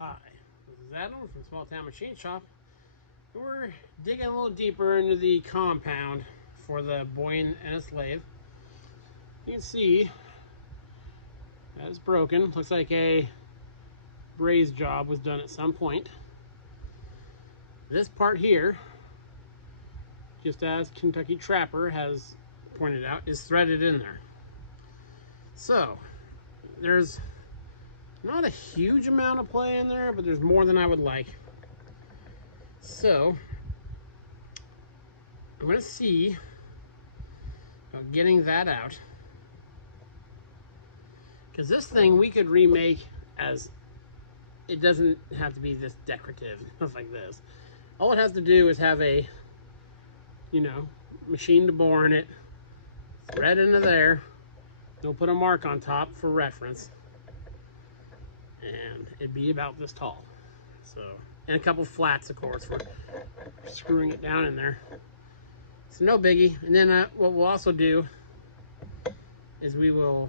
Hi, this is Adam from Small Town Machine Shop. We're digging a little deeper into the compound for the boye emmes lathe. You can see that it's broken. Looks like a braze job was done at some point. This part here, just as Kentucky Trapper has pointed out, is threaded in there. So there's not a huge amount of play in there, but there's more than I would like. So I'm going to see about getting that out, because this thing we could remake as, it doesn't have to be this decorative, stuff like this. All it has to do is have a, machine to bore in it, thread into there. They'll put a mark on top for reference, and it'd be about this tall. So, and a couple flats, of course, for screwing it down in there. So no biggie. And then what we'll also do is we will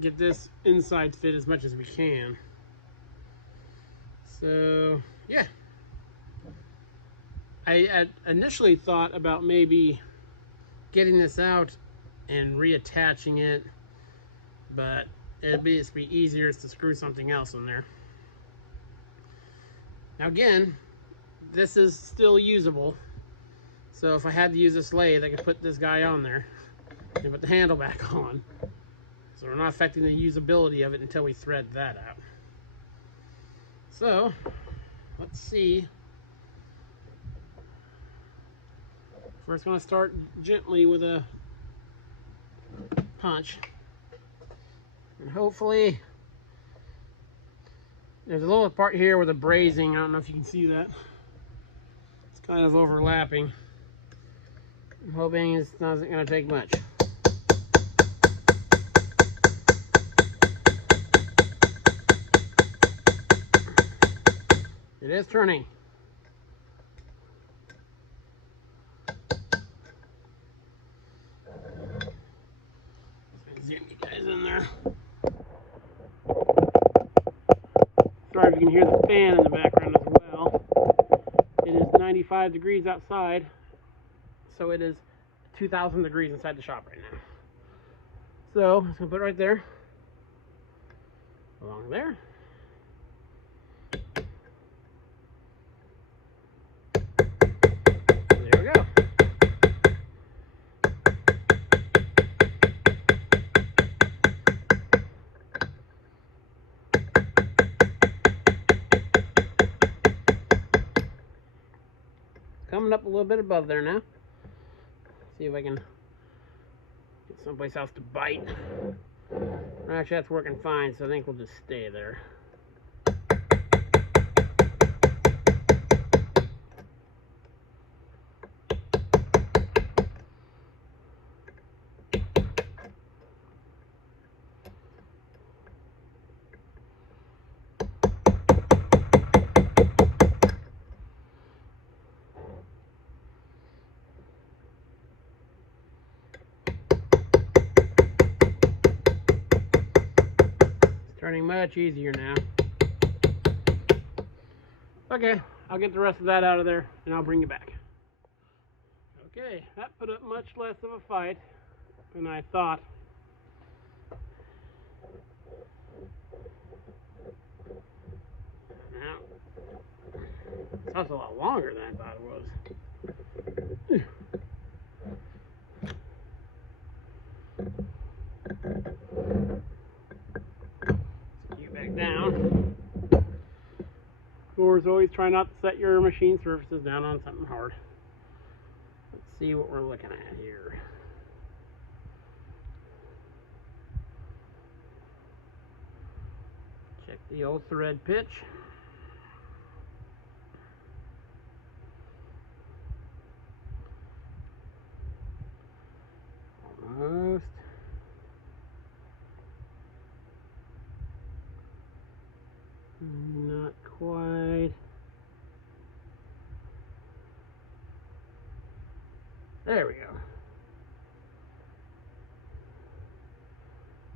get this inside fit as much as we can. So yeah, I initially thought about maybe getting this out and reattaching it, but it'd be easier to screw something else in there. Now again, this is still usable, so if I had to use this lathe, I could put this guy on there and put the handle back on. So we're not affecting the usability of it until we thread that out. So let's see. First, going to start gently with a punch, and hopefully there's a little part here with a brazing. I don't know if you can see that. It's kind of overlapping. I'm hoping it's not going to take much. It is turning. Zoom you guys in there. Sorry if you can hear the fan in the background as well. It is 95 degrees outside, so it is 2,000 degrees inside the shop right now. So I'm just gonna put it right there, along there. There we go. Coming up a little bit above there now. See if I can get someplace else to bite. Actually, that's working fine, so I think we'll just stay there. Turning much easier now. Okay, I'll get the rest of that out of there and I'll bring you back. Okay, that put up much less of a fight than I thought. Now, that's a lot longer than I thought it was. Back down. Of course, always try not to set your machine surfaces down on something hard. Let's see what we're looking at here. Check the old thread pitch. Almost. Not quite. There we go.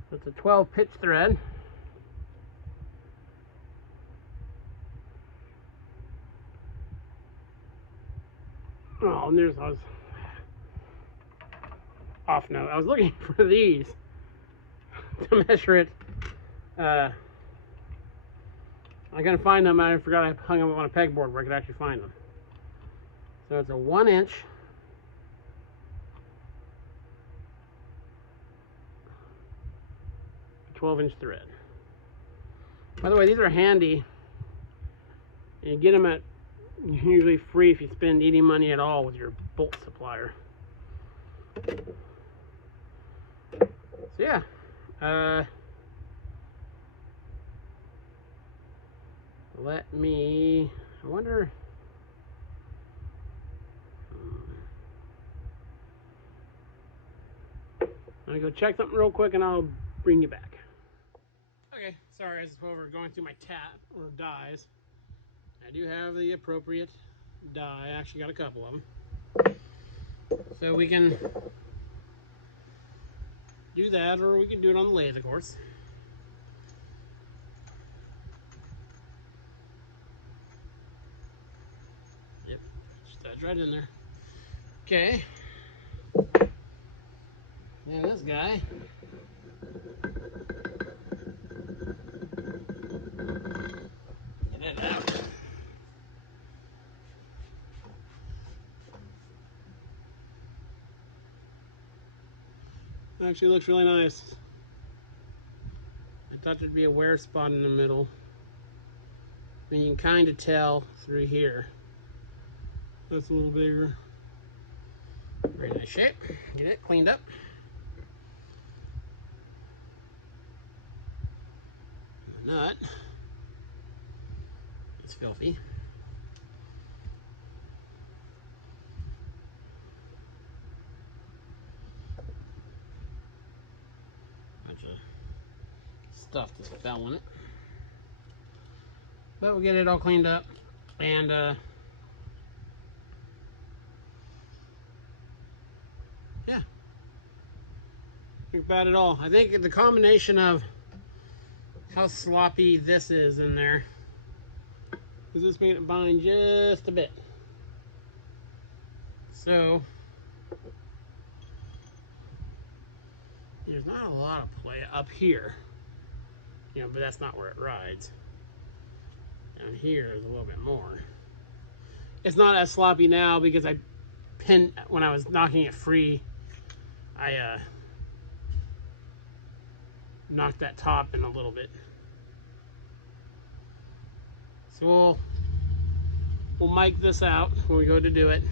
So it's a 12 pitch thread. Oh, and I was off note. I was looking for these to measure it. I couldn't find them. I forgot I hung them on a pegboard where I could actually find them. So it's a 1 inch. 12-inch thread. By the way, these are handy. And you get them at usually free if you spend any money at all with your bolt supplier. So yeah, let me, I wonder, I'm gonna go check something real quick and I'll bring you back. Okay, sorry, as we're going through my tap or dies. I do have the appropriate die. I actually got a couple of them. So we can do that, or we can do it on the lathe, of course. Yep, that's right in there. Okay. And this guy. Get it out. Actually looks really nice. I thought there'd be a wear spot in the middle. And you can kind of tell through here. That's a little bigger. Very nice shape. Get it cleaned up. The nut. It's filthy. Bunch of stuff just fell in it. But we'll get it all cleaned up. And yeah, think about it all. I think the combination of how sloppy this is in there is this making it bind just a bit. So there's not a lot of play up here, you know, but that's not where it rides. Down here is a little bit more. It's not as sloppy now because I pinned, when I was knocking it free, I knocked that top in a little bit. So we'll mic this out when we go to do it.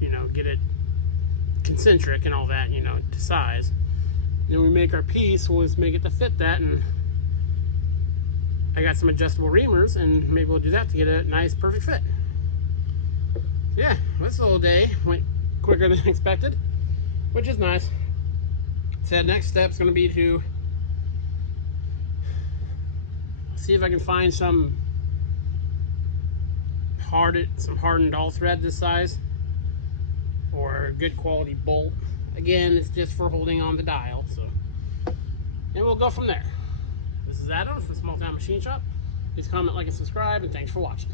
You know, get it concentric and all that, you know, to size. Then we make our piece, we'll just make it to fit that, and I got some adjustable reamers, and maybe we'll do that to get a nice, perfect fit. Yeah, this little day went quicker than expected, which is nice. So next step's gonna be to see if I can find some hardened all thread this size, or a good quality bolt. Again, it's just for holding on the dial, so. And we'll go from there. This is Adam from Small Town Machine Shop. Please comment, like, and subscribe, and thanks for watching.